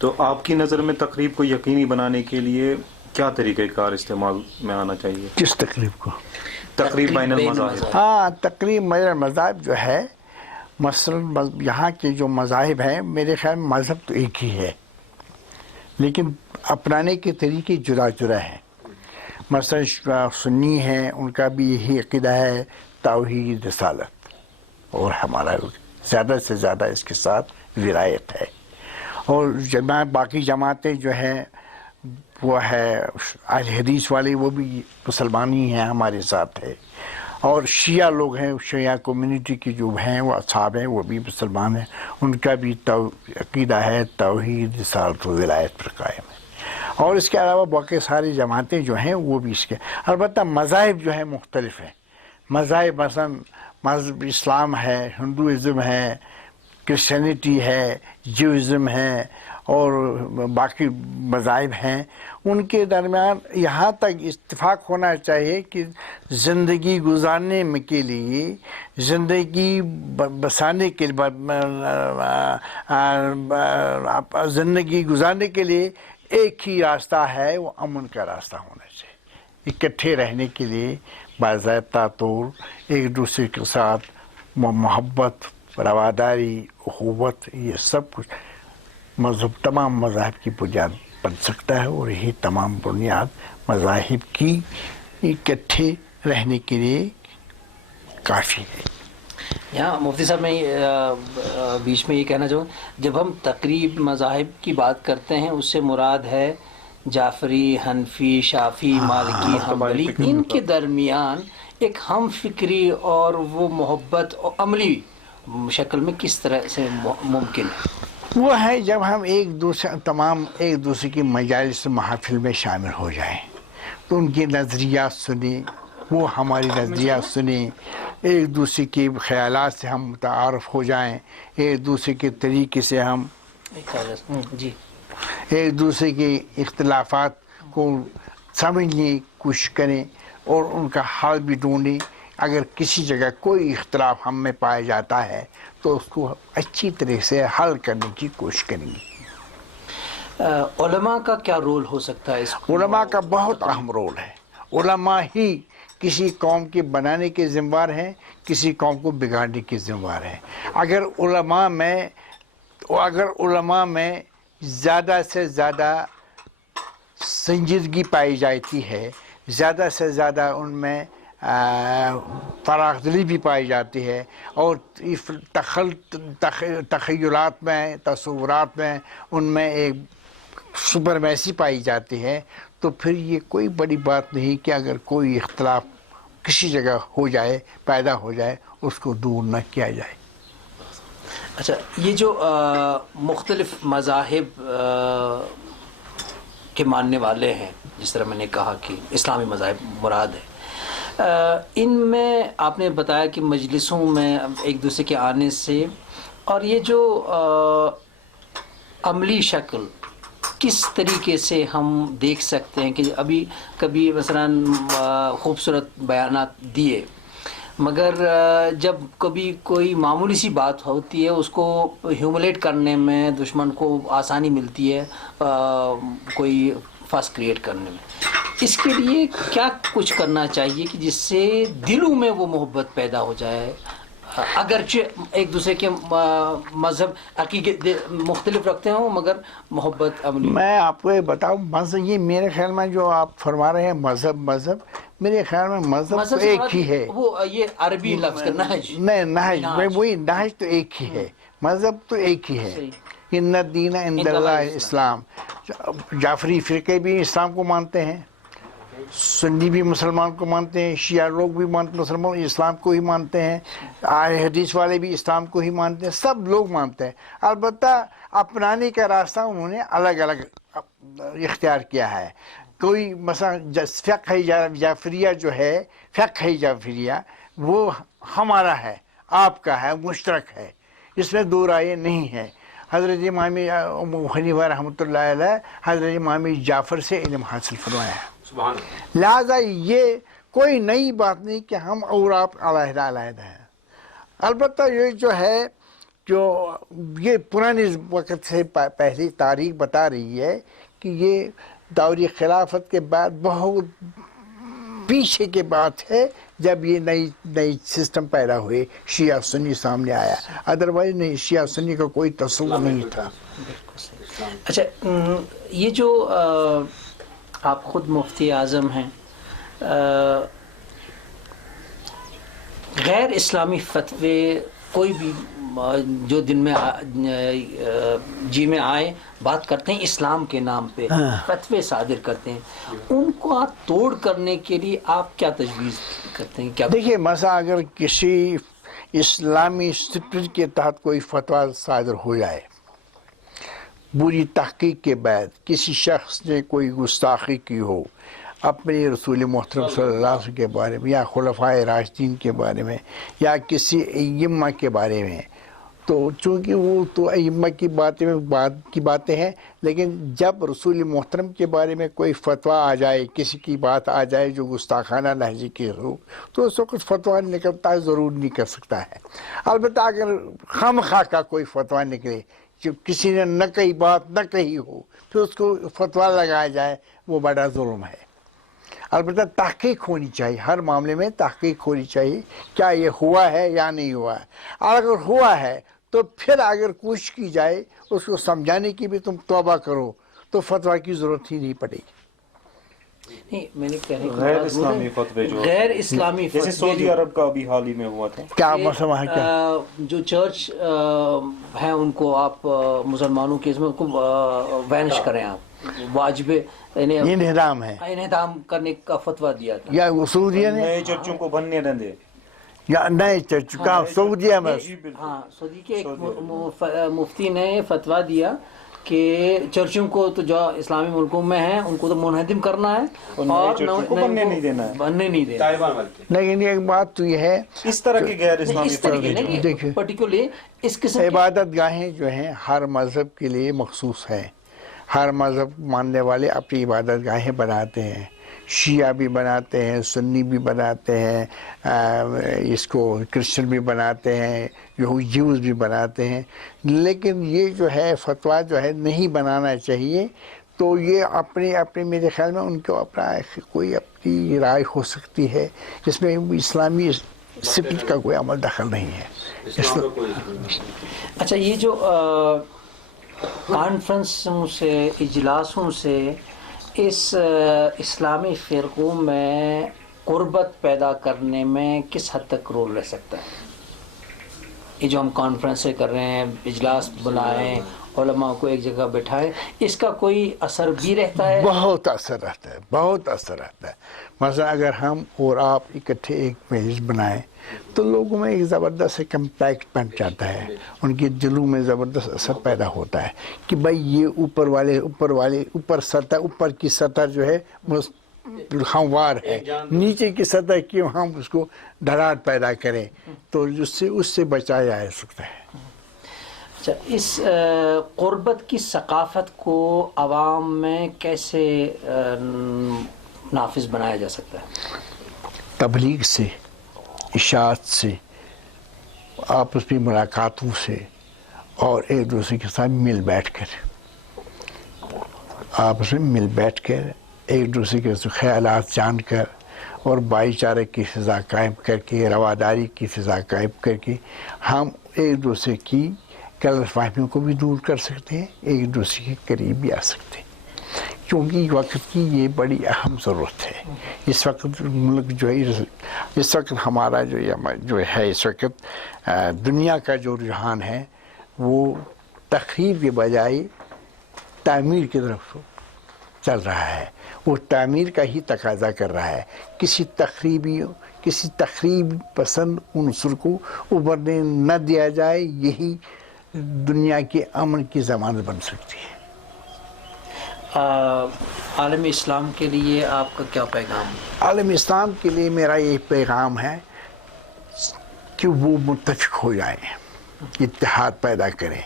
تو آپ کی نظر میں تقریب کو یقینی بنانے کے لیے کیا طریقہ کار استعمال میں آنا چاہیے؟ کس تقریب کو؟ تقریب بین المذاہب۔ ہاں، تقریب بین المذاہب جو ہے، مثلا یہاں کے جو مذاہب ہیں، میرے خیال میں مذہب تو ایک ہی ہے، لیکن اپنانے کے طریقے جدا جدا ہیں۔ مثلا سنی ہیں، ان کا بھی یہی عقیدہ ہے، توحید رسالت، اور ہمارا زیادہ سے زیادہ اس کے ساتھ ولایت ہے۔ اور باقی جماعتیں جو ہیں وہ ہے اہل حدیث والے، وہ بھی مسلمان ہی ہیں، ہمارے ساتھ ہے۔ اور شیعہ لوگ ہیں، شیعہ کمیونٹی کے جو ہیں وہ اصحاب ہیں، وہ بھی مسلمان ہیں، ان کا بھی عقیدہ ہے توحید رسالت و ولایت پر قائم ہے۔ اور اس کے علاوہ باقی ساری جماعتیں جو ہیں وہ بھی اس کے، البتہ مذاہب جو ہیں مختلف ہیں۔ مذاہب مثلا مذہب اسلام ہے، ہندوازم ہے، کرسچینٹی ہے، جیوازم ہے، اور باقی مذاہب ہیں، ان کے درمیان یہاں تک اتفاق ہونا چاہیے کہ زندگی گزارنے کے لیے، زندگی بسانے کے زندگی گزارنے کے لیے ایک ہی راستہ ہے، وہ امن کا راستہ ہونا چاہیے۔ اکٹھے رہنے کے لیے باضابطہ طور ایک دوسرے کے ساتھ محبت، رواداری، اخوت، یہ سب کچھ مذہب تمام مذاہب کی بنیاد بن سکتا ہے، اور یہی تمام بنیاد مذاہب کی اکٹھے رہنے کے لیے کافی ہے۔ یہاں مفتی صاحب میں بیچ میں یہ کہنا چاہوں، جب ہم تقریب مذاہب کی بات کرتے ہیں، اس سے مراد ہے جعفری، حنفی، شافعی، مالکی، حنبلی، ان کے درمیان ایک ہم فکری اور وہ محبت اور عملی شکل میں کس طرح سے ممکن ہے؟ وہ ہے جب ہم ایک دوسرے کی مجالس محافل میں شامل ہو جائیں، تو ان کے نظریات سنیں، وہ ہماری نظریات سنیں، ایک دوسرے کے خیالات سے ہم متعارف ہو جائیں، ایک دوسرے کے طریقے سے ہم جی ایک دوسرے کے اختلافات کو سمجھنے کی کوشش کریں اور ان کا حل بھی ڈھونڈیں۔ اگر کسی جگہ کوئی اختلاف ہم میں پایا جاتا ہے تو اس کو اچھی طرح سے حل کرنے کی کوشش کریں گے۔ علماء کا کیا رول ہو سکتا ہے اس کو؟ علماء کا بہت اہم رول ہے۔ علماء ہی کسی قوم کے بنانے کے ذمہ دار ہیں، کسی قوم کو بگاڑنے کے ذمہ دار ہیں۔ اگر علماء میں زیادہ سے زیادہ سنجیدگی پائی جاتی ہے، زیادہ سے زیادہ ان میں فراخ دلی بھی پائی جاتی ہے، اور تخیلات میں، تصورات میں ان میں ایک سپرمیسی پائی جاتی ہے، تو پھر یہ کوئی بڑی بات نہیں کہ اگر کوئی اختلاف کسی جگہ ہو جائے، پیدا ہو جائے، اس کو دور نہ کیا جائے۔ اچھا، یہ جو مختلف مذاہب کے ماننے والے ہیں، جس طرح میں نے کہا کہ اسلامی مذاہب مراد ہے، ان میں آپ نے بتایا کہ مجلسوں میں ایک دوسرے کے آنے سے، اور یہ جو عملی شکل کس طریقے سے ہم دیکھ سکتے ہیں کہ ابھی کبھی مثلا خوبصورت بیانات دیے، مگر جب کبھی کوئی معمولی سی بات ہوتی ہے اس کو ہیوملیٹ کرنے میں دشمن کو آسانی ملتی ہے، کوئی فاس کریٹ کرنے میں، اس کے لیے کیا کچھ کرنا چاہیے کہ جس سے دلوں میں وہ محبت پیدا ہو جائے، اگرچہ ایک دوسرے کے مذہب عقیدے مختلف رکھتے ہوں مگر محبت عملی؟ میں آپ کو یہ بتاؤں، مذہب، یہ میرے خیال میں جو آپ فرما رہے ہیں مذہب، میرے خیال میں مذہب تو ایک ہی ہے۔ وہ یہ عربی لفظ کا نہج، نہیں، نہج، وہی نہج تو ایک ہی ہے، مذہب تو ایک ہی ہے۔ ان الدین عند اللہ اسلام۔ جعفری فرقے بھی اسلام کو مانتے ہیں، سنی بھی مسلمان کو مانتے ہیں، شیعہ لوگ بھی مسلمان اسلام کو ہی مانتے ہیں، اہل حدیث والے بھی اسلام کو ہی مانتے ہیں، سب لوگ مانتے ہیں۔ البتہ اپنانے کا راستہ انہوں نے الگ الگ اختیار کیا ہے۔ کوئی مثلا فقہ جعفریہ جو ہے، فقہ جعفریہ وہ ہمارا ہے، آپ کا ہے، مشترک ہے، اس میں دو رائے نہیں ہے۔ حضرت امام ابو حنیفہ رحمۃ اللہ علیہ حضرت امام جعفر سے علم حاصل فرمایا ہے، لہذا یہ کوئی نئی بات نہیں کہ ہم اور آپ علیحدہ علیحدہ ہیں۔ البتہ یہ جو ہے جو یہ پرانے وقت سے پہلی تاریخ بتا رہی ہے کہ یہ دور خلافت کے بعد بہت پیچھے کے بات ہے جب یہ نئی سسٹم پیدا ہوئے، شیعہ سنی سامنے آیا، ادروائز نہیں، شیعہ سنی کا کوئی تصور نہیں تھا۔ اچھا، یہ جو آپ خود مفتی اعظم ہیں، غیر اسلامی فتوے کوئی بھی جو دن میں جی میں آئے بات کرتے ہیں اسلام کے نام پہ، فتوے صادر کرتے ہیں، ان کو آپ توڑ کرنے کے لیے آپ کیا تجویز کرتے ہیں؟ کیا دیکھیے مثلا اگر کسی اسلامی اسپرٹ کے تحت کوئی فتویٰ صادر ہو جائے، بری تحقیق کے بعد کسی شخص نے کوئی گستاخی کی ہو اپنے رسول محترم صلی اللہ علیہ وسلم کے بارے میں، یا خلفائے راشدین کے بارے میں، یا کسی ائمہ کے بارے میں، تو چونکہ وہ تو ائمہ کی باتیں ہیں، لیکن جب رسول محترم کے بارے میں کوئی فتویٰ آ جائے، کسی کی بات آ جائے جو گستاخانہ لہجے کی ہو، تو اس وقت فتویٰ نکلتا ہے، ضرور نہیں کر سکتا ہے۔ البتہ اگر خواہ کا کوئی فتویٰ نکلے، جو کسی نے نہ کہی بات نہ کہی ہو، پھر اس کو فتویٰ لگایا جائے، وہ بڑا ظلم ہے۔ البتہ تحقیق ہونی چاہیے، ہر معاملے میں تحقیق ہونی چاہیے، کیا یہ ہوا ہے یا نہیں ہوا ہے، اور اگر ہوا ہے تو پھر اگر کوشش کی جائے اس کو سمجھانے کی بھی، تم توبہ کرو، تو فتویٰ کی ضرورت ہی نہیں پڑے گی۔ نہیں، میں نے کہنے کا غیر اسلامی فتوے جو غیر اسلامی جیسے سعودی عرب کا ابھی حال ہی میں ہوا تھا، کیا مسئلہ وہاں کیا؟ جو چرچ ہیں ان کو آپ مسلمانوں کے اس میں ان کو وینش کریں، آپ واجب انہدام ہے انہدام کرنے کا فتویٰ دیا تھا، یا سعودیہ نے، نئے چرچوں کو بننے نہ دے۔ یا نئے چرچ کا سعودیہ میں؟ ہاں، سعودی کے ایک مفتی نے فتویٰ دیا کہ چرچوں کو تو جو اسلامی ملکوں میں ہیں ان کو تو منہدم کرنا ہے اور بننے نہیں دینا ہے، بننے نہیں دینا۔ لیکن ایک بات تو یہ ہے، اس طرح کے غیر اسلامی اس طریقے دیکھیں، پرٹیکولرلی اس قسم کی عبادت گاہیں جو ہیں ہر مذہب کے لیے مخصوص ہیں، ہر مذہب ماننے والے اپنی عبادت گاہیں بناتے ہیں، شیعہ بھی بناتے ہیں، سنی بھی بناتے ہیں، اس کو کرسچن بھی بناتے ہیں، جیوز بھی بناتے ہیں، لیکن یہ جو ہے فتویٰ جو ہے نہیں بنانا چاہیے۔ تو یہ اپنے میرے خیال میں ان کو اپنا کوئی اپنی رائے ہو سکتی ہے، جس میں اسلامی اسپرٹ کا کوئی عمل دخل نہیں ہے۔ اچھا، یہ جو کانفرنسوں سے، اجلاسوں سے اس اسلامی فرقوں میں قربت پیدا کرنے میں کس حد تک رول رہ سکتا ہے؟ یہ جو ہم کانفرنسیں کر رہے ہیں، اجلاس بلائیں، علماء کو ایک جگہ بٹھائے، اس کا کوئی اثر بھی رہتا ہے؟ بہت اثر رہتا ہے، بہت اثر رہتا ہے۔ مثلا اگر ہم اور آپ اکٹھے ایک مجلس بنائیں تو لوگوں میں ایک زبردست ایک امپیکٹ بن جاتا ہے، ان کے دلوں میں زبردست اثر پیدا ہوتا ہے کہ بھائی یہ اوپر سطح، اوپر کی سطح جو ہے ہموار ہے، نیچے کی سطح کی ہم اس کو دھڑاٹ پیدا کریں تو اس سے بچایا جا سکتا ہے۔ اچھا، اس قربت کی ثقافت کو عوام میں کیسے نافذ بنایا جا سکتا ہے؟ تبلیغ سے، اشاعت سے، آپس میں ملاقاتوں سے، اور ایک دوسرے کے ساتھ مل بیٹھ کر ایک دوسرے کے خیالات جان کر اور بھائی چارے کی فضا قائم کر کے، رواداری کی فضا قائم کر کے ہم ایک دوسرے کی غلط فہمیوں کو بھی دور کر سکتے ہیں، ایک دوسرے کے قریب بھی آ سکتے ہیں، کیونکہ وقت کی یہ بڑی اہم ضرورت ہے۔ اس وقت ملک جو ہے، اس وقت ہمارا جو ہے اس وقت دنیا کا جو رجحان ہے وہ تخریب کے بجائے تعمیر کی طرف چل رہا ہے، وہ تعمیر کا ہی تقاضا کر رہا ہے۔ کسی تخریب پسند عنصر کو ابھرنے نہ دیا جائے، یہی دنیا کے امن کی ضمانت بن سکتی ہے۔ عالم اسلام کے لیے آپ کا کیا پیغام ہے؟ عالم اسلام کے لیے میرا یہ پیغام ہے کہ وہ متفق ہو جائیں، اتحاد پیدا کریں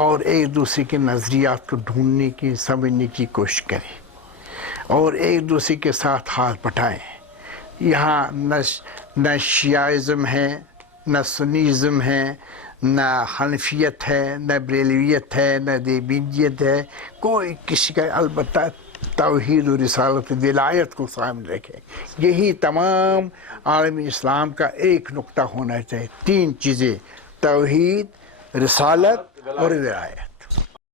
اور ایک دوسرے کے نظریات کو ڈھونڈنے کی، سمجھنے کی کوشش کریں اور ایک دوسرے کے ساتھ ہاتھ بٹائیں۔ یہاں نہ شیعہ ازم ہے، نہ سنی ازم ہے، نہ حنفیت ہے، نہ بریلویت ہے، نہ دیوبندیت ہے، کوئی کسی کا، البتہ توحید و رسالت و ولایت کو سامنے رکھے. یہی تمام عالمی اسلام کا ایک نقطہ ہونا چاہیے. 3 چیزیں: توحید، رسالت اور ولایت.